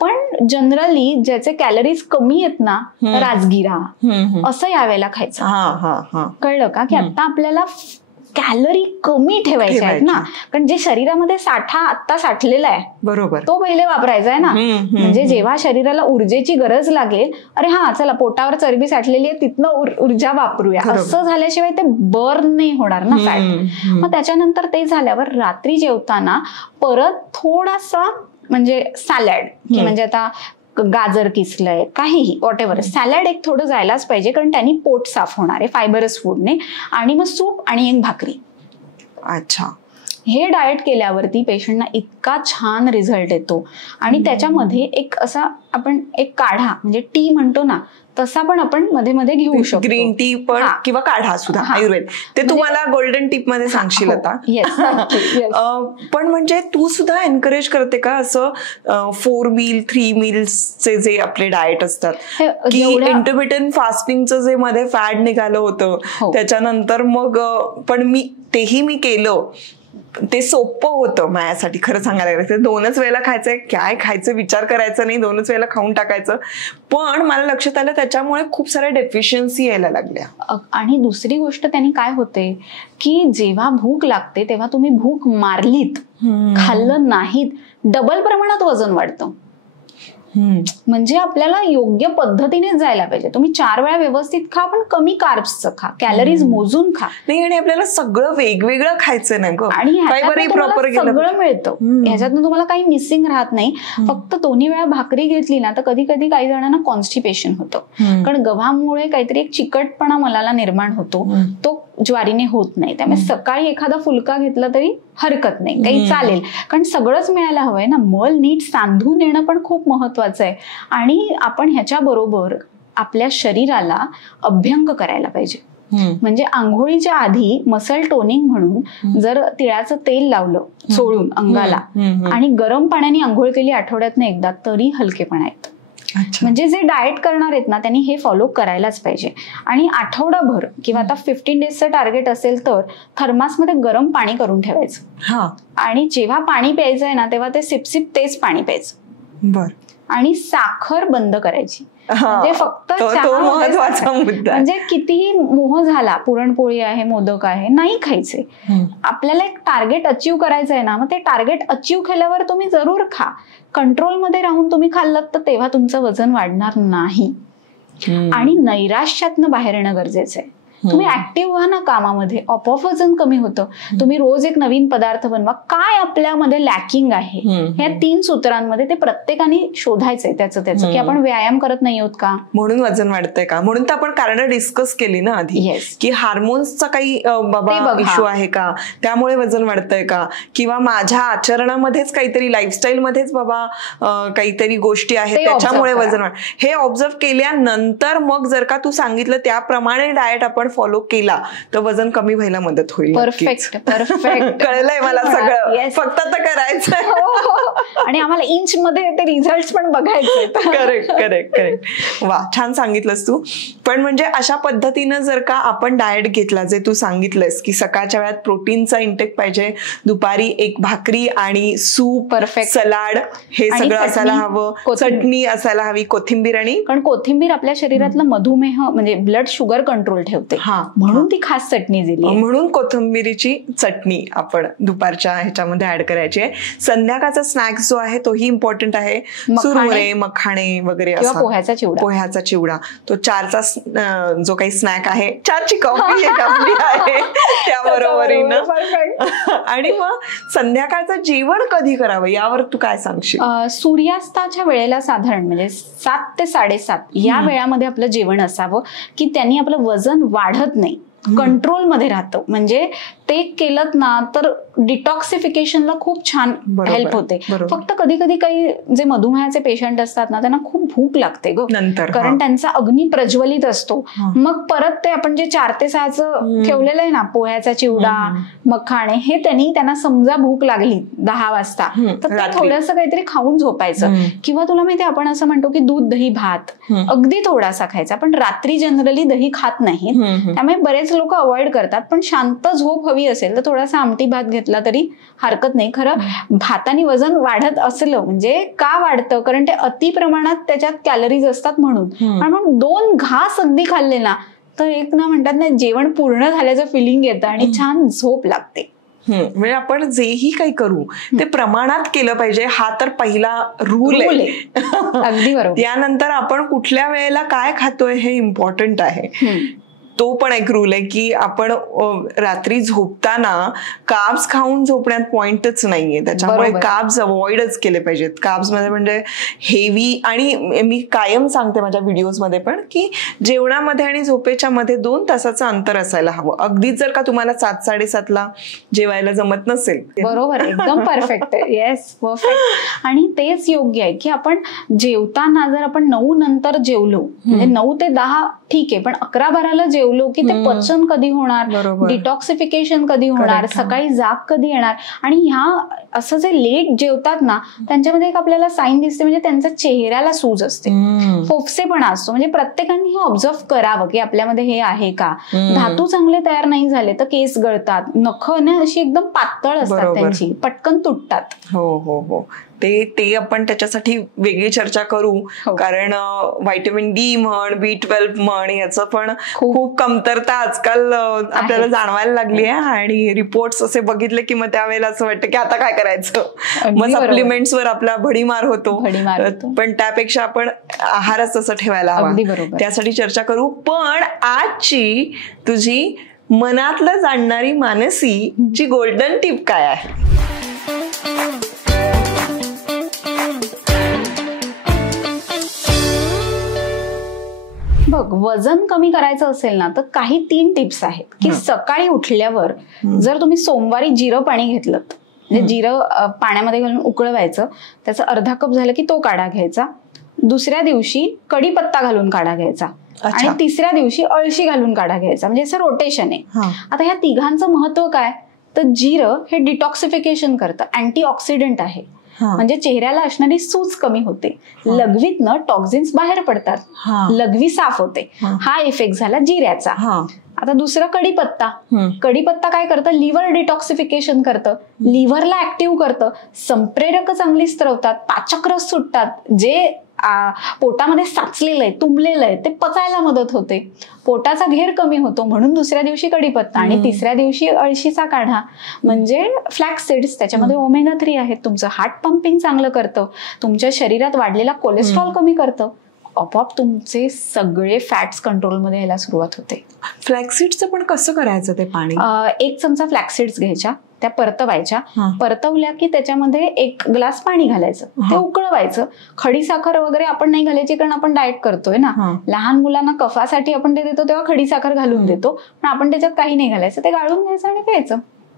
पण जनरली ज्याचे कॅलरीज कमी आहेत ना, राजगिरा असं यावेळेला खायचं. कळलं का? की आता आपल्याला कॅलरी कमी ठेवायच्या आहेत ना, कारण जे शरीरामध्ये साठा आता साठलेला आहे, बरोबर, तो पहिले वापरायचा आहे ना. म्हणजे जेव्हा शरीराला ऊर्जेची गरज लागेल, अरे हा चला पोटावर चरबी साठलेली आहे, तिथनं ऊर्जा वापरूया, असं झाल्याशिवाय ते बर्न नाही होणार ना फॅट. मग त्याच्यानंतर ते झाल्यावर रात्री जेवताना परत थोडासा म्हणजे सॅलड, की म्हणजे आता गाजर किसलंय, काहीही वॉटेव्हर, सॅलड एक थोडं जायलाच पाहिजे, कारण त्यांनी पोट साफ होणार आहे फायबरस फूडने. आणि मग सूप आणि एक भाकरी. अच्छा, हे डाएट केल्यावरती पेशंटना इतका छान रिझल्ट येतो. आणि त्याच्यामध्ये एक असा आपण एक काढा म्हणजे टी म्हणतो ना, तसा पण आपण मध्ये मध्ये घेऊ शकतो. ग्रीन टी पण किंवा काढा सुद्धा आयुर्वेद, ते तुम्हाला गोल्डन टिप मध्ये सांगशील आता. पण म्हणजे तू सुद्धा एनकरेज करते का असं 4 मील 3 मील्सचे जे आपले डाएट असतात, की इंटरमिटंट फास्टिंगचं जे मध्ये फॅड निघालं होतं त्याच्यानंतर मग पण तेही मी केलं, ते सोपं होतं माझ्यासाठी खरं सांगायला गेलं. 2च वेळेला खायचंय, काय खायचं विचार करायचं नाही, 2च वेळेला खाऊन टाकायचं. पण मला लक्षात आलं त्याच्यामुळे खूप साऱ्या डेफिशियन्सी यायला लागल्या. आणि दुसरी गोष्ट त्यांनी काय होते, की जेव्हा भूक लागते तेव्हा तुम्ही भूक मारलीत, खाल्लं नाहीत, डबल प्रमाणात वजन वाढतं. म्हणजे आपल्याला योग्य पद्धतीने जायला पाहिजे. तुम्ही 4 वेळा व्यवस्थित खा, पण कमी कार्ब्सचं खा, कॅलरीज मोजून खा. नाही, आणि आपल्याला सगळं वेगवेगळं खायचं नाही, आणि सगळं मिळतं, ह्याच्यातून तुम्हाला काही मिसिंग राहत नाही. फक्त 2 वेळा भाकरी घेतली ना तर कधी कधी काही जणांना कॉन्स्टिपेशन होतं, कारण गव्हामुळे काहीतरी एक चिकटपणा मलाला निर्माण होतो, तो ज्वारीने होत नाही. त्यामुळे सकाळी एखादा फुलका घेतला तरी हरकत नाही, काही चालेल, कारण सगळंच मिळायला हवंय ना. मल नीट सांधून येणं पण खूप महत्वाचं आहे. आणि आपण ह्याच्या बरोबर आपल्या शरीराला अभ्यंग करायला पाहिजे. म्हणजे आंघोळीच्या आधी मसल टोनिंग म्हणून जर तिळाचं तेल लावलं चोळून अंगाला आणि गरम पाण्याने आंघोळ केली आठवड्यातनं एकदा, तरी हलकेपणा येतं. म्हणजे जे डाएट करणार आहेत ना त्यांनी हे फॉलो करायलाच पाहिजे. आणि आठवडाभर किंवा आता 15 डेजचं टार्गेट असेल तर थर्मासमध्ये गरम पाणी करून ठेवायचं. आणि जेव्हा पाणी प्यायचं आहे ना तेव्हा ते सिपसिप तेच पाणी प्यायचं. आणि साखर बंद करायची. म्हणजे फक्त महत्वाचा मुद्दा, म्हणजे कितीही मोह झाला, पुरणपोळी आहे, मोदक आहे, नाही खायचे. आपल्याला एक टार्गेट अचीव करायचं आहे ना, मग ते टार्गेट अचीव केल्यावर तुम्ही जरूर खा. कंट्रोलमध्ये राहून तुम्ही खाल्लं तर तेव्हा तुमचं वजन वाढणार नाही. आणि नैराश्यातनं बाहेर येणं गरजेचं आहे. तुम्ही ऍक्टिव्ह व्हा ना कामामध्ये, आपोआप वजन कमी होतं. तुम्ही रोज एक नवीन पदार्थ बनवा. काय आपल्यामध्ये लॅकिंग आहे ह्या 3 सूत्रांमध्ये ते प्रत्येकाने शोधायचंय त्याचं की आपण व्यायाम करत नाही आहोत का, म्हणून वजन वाढतंय का. म्हणून तर आपण कारण डिस्कस केली ना आधी, की हार्मोन्सचा काही बाबा इश्यू आहे का, त्यामुळे वजन वाढतंय का, किंवा माझ्या आचरणामध्येच काहीतरी लाईफस्टाईल मध्येच बाबा काहीतरी गोष्टी आहेत त्याच्यामुळे वजन वाढ. हे ऑब्झर्व केल्यानंतर मग जर का तू सांगितलं त्याप्रमाणे डाएट आपण फॉलो केला तर वजन कमी व्हायला मदत होईल. परफेक्ट परफेक्ट कळलंय मला सगळं, फक्त आता करायचं. आणि आम्हाला इंच मध्ये ते रिझल्ट पण बघायचे. Correct correct correct. वा, छान सांगितलंस तू. पण म्हणजे अशा पद्धतीनं जर का आपण डाएट घेतला, जे तू सांगितलंस की सकाळच्या वेळात प्रोटीनचा इंटेक पाहिजे, दुपारी एक भाकरी आणि सूप, परफेक्ट, सलाड हे सगळं असायला हवं, चटणी असायला हवी, कोथिंबीर. आणि कारण कोथिंबीर आपल्या शरीरातलं मधुमेह म्हणजे ब्लड शुगर कंट्रोल ठेवते, म्हणून ती खास चटणी दिली. म्हणून कोथिंबीरीची चटणी आपण दुपारच्या ह्याच्यामध्ये ऍड करायची आहे. संध्याकाळचा स्नॅक्स जो आहे तोही इम्पॉर्टंट आहे. चुरमुरे, मखाणे वगैरे, पोह्याचा चिवडा, तो 4चा जो काही स्नॅक आहे, 4ची कॉफी आहे त्याबरोबरीनं. आणि मग संध्याकाळचं जेवण कधी करावं यावर तू काय सांगशील? सूर्यास्ताच्या वेळेला साधारण म्हणजे 7 ते 7:30 या वेळामध्ये आपलं जेवण असावं, की त्यांनी आपलं वजन वाढत नाही, कंट्रोलमध्ये राहतं. म्हणजे ते केलं ना तर डिटॉक्सिफिकेशनला खूप छान हेल्प होते. फक्त कधी कधी काही जे मधुमेहाचे पेशंट असतात ना त्यांना खूप भूक लागते ग नंतर, कारण त्यांचा अग्नी प्रज्वलित असतो. मग परत ते आपण जे 4 ते 6चं ठेवलेलं आहे ना, पोह्याचा चिवडा, मखाणे, हे त्यांना समजा भूक लागली 10 वाजता तर ते थोडंसं काहीतरी खाऊन झोपायचं. किंवा तुला माहिती आपण असं म्हणतो की दूध दही भात अगदी थोडासा खायचा, पण रात्री जनरली दही खात नाही, त्यामुळे बरेच लोक अवॉइड करतात. पण शांत झोप हवी असेल तर थोडासा आमटी भात घेतला तरी हरकत नाही. खरं भाताने वजन वाढत असलं म्हणजे का वाढतं, कारण ते अति प्रमाणात त्याच्यात कॅलरीज असतात म्हणून. आणि मग 2 घास अगदी खाल्ले ना तर एक ना म्हणतात ना जेवण पूर्ण झाल्याचं फिलिंग येतं आणि छान झोप लागते. म्हणजे आपण जेही काही करू ते प्रमाणात केलं पाहिजे, हा तर पहिला रूल आहे. अगदी बरोबर. त्यानंतर आपण कुठल्या वेळेला काय खातोय हे इम्पॉर्टंट आहे. तो पण एक रूल आहे की आपण रात्री झोपताना कार्ब्स खाऊन झोपण्यात पॉइंटच नाहीये. त्याच्यामुळे कार्ब्स अवॉइडच केले पाहिजेत. कार्ब्स मध्ये म्हणजे हेवी, आणि मी कायम सांगते माझ्या व्हिडिओज मध्ये पण की जेवणामध्ये आणि झोपेच्या मध्ये 2 तासाचं अंतर असायला हवं. अगदीच जर का तुम्हाला 7-7:30ला जेवायला जमत नसेल. बरोबर, एकदम परफेक्ट आहे. Yes, perfect. आणि तेच योग्य आहे की आपण जेवताना जर आपण 9 नंतर जेवलो, म्हणजे 9 ते 10 ठीक आहे, पण 11-12ला जेवलो की ते पचन कधी होणार, डिटॉक्सिफिकेशन कधी होणार, सकाळी जाग कधी येणार. आणि ह्या असं जे लेट जेवतात ना त्यांच्यामध्ये एक आपल्याला साईन दिसते, म्हणजे त्यांच्या चेहऱ्याला सूज असते, फोफसेपणा असतो. म्हणजे प्रत्येकाने हे ऑब्झर्व करावं की आपल्यामध्ये हे आहे का. धातू चांगले तयार नाही झाले तर केस गळतात, नखं ना अशी एकदम पातळ असतात त्यांची, पटकन तुटतात. हो हो हो, ते आपण त्याच्यासाठी वेगळी चर्चा करू. कारण व्हायटमिन डी म्हण, B12 म्हण, याचं पण खूप कमतरता आजकाल आपल्याला जाणवायला लागली आहे. आणि रिपोर्ट्स असे बघितले की मग त्यावेळेला असं वाटतं की आता काय करायचं, मग सप्लिमेंट्स वर आपला भडीमार होतो. पण त्यापेक्षा आपण आहारच तसं ठेवायला हवा, त्यासाठी चर्चा करू. पण आजची तुझी मनातलं जाणणारी मानसी ची गोल्डन टिप काय आहे? बघ, वजन कमी करायचं असेल ना तर काही 3 टिप्स आहेत की सकाळी उठल्यावर जर तुम्ही सोमवारी जिरं पाणी घेतलं, म्हणजे जिरं पाण्यामध्ये घालून उकळवायचं, त्याचं अर्धा कप झालं की तो काढा घ्यायचा. दुसऱ्या दिवशी कढीपत्ता घालून काढा घ्यायचा आणि तिसऱ्या दिवशी अळशी घालून काढा घ्यायचा. म्हणजे असं रोटेशन आहे. आता ह्या तिघांचं महत्व काय, तर जिरं हे डिटॉक्सिफिकेशन करतं, अँटीऑक्सिडंट आहे. म्हणजे चेहऱ्याला असणारी सूज कमी होते, लघवीतनं टॉक्झिन्स बाहेर पडतात, लघवी साफ होते. हा इफेक्ट झाला जिऱ्याचा. आता दुसरं कढीपत्ता. कढीपत्ता काय करतं, लिव्हर डिटॉक्सिफिकेशन करतं, लिव्हरला ऍक्टिव्ह करतं, संप्रेरक चांगली स्त्रवतात, पाचक सुटतात, जे पोटामध्ये साचलेलं आहे, तुंबलेलं आहे, ते पचायला मदत होते, पोटाचा घेर कमी होतो. म्हणून दुसऱ्या दिवशी कढीपत्ता आणि तिसऱ्या दिवशी अळशीचा काढा, म्हणजे फ्लॅक्स सीड्स, त्याच्यामध्ये ओमेगा 3 आहेत. तुमचं हार्ट पंपिंग चांगलं करतं, तुमच्या शरीरात वाढलेला कोलेस्ट्रॉल कमी करतं, आपोआप तुमचे सगळे फॅट्स कंट्रोलमध्ये यायला सुरुवात होते. फ्लॅक्सीड्सचं पण कसं करायचं ते पाणी? 1 चमचा फ्लॅक्सीड्स घ्यायच्या, त्या परतवायच्या, परतवल्या की त्याच्यामध्ये 1 ग्लास पाणी घालायचं, ते उकळवायचं. खडीसाखर वगैरे आपण नाही घालायची कारण आपण डाएट करतोय ना. लहान मुलांना कफासाठी आपण ते देतो तेव्हा खडीसाखर घालून देतो, पण आपण त्याच्यात काही नाही घालायचं, ते गाळून घ्यायचं आणि प्यायचं.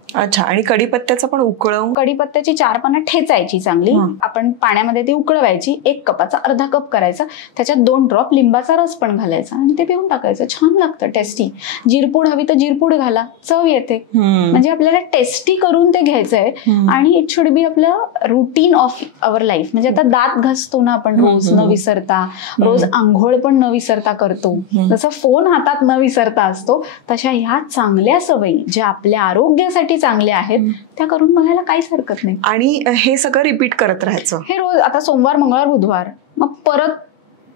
अच्छा. आणि कढीपत्त्याचं पण उकळवून, कढीपत्त्याची 4 पानं ठेचायची चांगली, आपण पाण्यामध्ये ती उकळवायची, 1 कपाचा अर्धा कप करायचा, त्याच्यात 2 ड्रॉप लिंबाचा रस पण घालायचा आणि ते पिऊन टाकायचं. छान लागतं, टेस्टी. जिरपूड हवी तर जिरपूड घाला, चव येते. म्हणजे आपल्याला टेस्टी करून ते घ्यायचंय आणि इट शुड बी आपलं रुटीन ऑफ अवर लाईफ. म्हणजे आता दात घासतो ना आपण रोज न विसरता, रोज आंघोळ पण न विसरता करतो, जसं फोन हातात न विसरता असतो, तशा ह्या चांगल्या सवयी ज्या आपल्या आरोग्यासाठी चांगले आहेत त्या करून बघायला काहीच हरकत नाही. आणि हे सगळं रिपीट करत राहायचं. हे रोज, आता सोमवार, मंगळवार, बुधवार, मग परत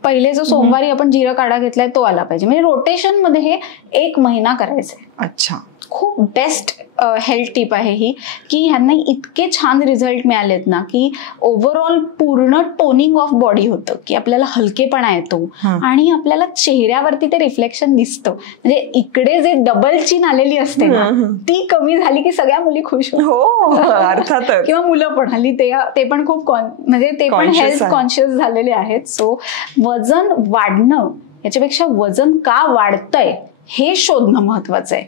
पहिले जो सोमवारी आपण जिरं काढा घेतलाय तो आला पाहिजे. म्हणजे रोटेशन मध्ये हे 1 महिना करायचंय. अच्छा. खूप बेस्ट हेल्थ टिप आहे ही, की ह्यांना इतके छान रिझल्ट मिळालेत ना की ओव्हरऑल पूर्ण टोनिंग ऑफ बॉडी होतं, की आपल्याला हलकेपणा येतो आणि आपल्याला चेहऱ्यावरती ते रिफ्लेक्शन दिसतं. म्हणजे इकडे जे डबल चीन आलेली असते ना ती कमी झाली की सगळ्या मुली खुश. हो, अर्थात. किंवा मुलं पण हल्ली ते पण खूप म्हणजे ते पण हेल्थ कॉन्शियस झालेले आहेत. सो वजन वाढणं याच्यापेक्षा वजन का वाढतंय हे शोधणं महत्वाचं आहे,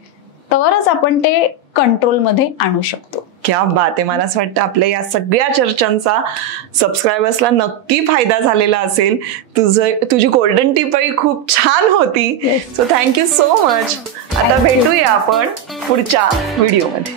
तरच आपण ते कंट्रोलमध्ये आणू शकतो. क्या बात आहे. मला असं वाटतं आपल्या या सगळ्या चर्चांचा सबस्क्रायबर्सला नक्की फायदा झालेला असेल. तुझी गोल्डन टिपही खूप छान होती. So thank you so much. आता भेटूया आपण पुढच्या व्हिडिओमध्ये.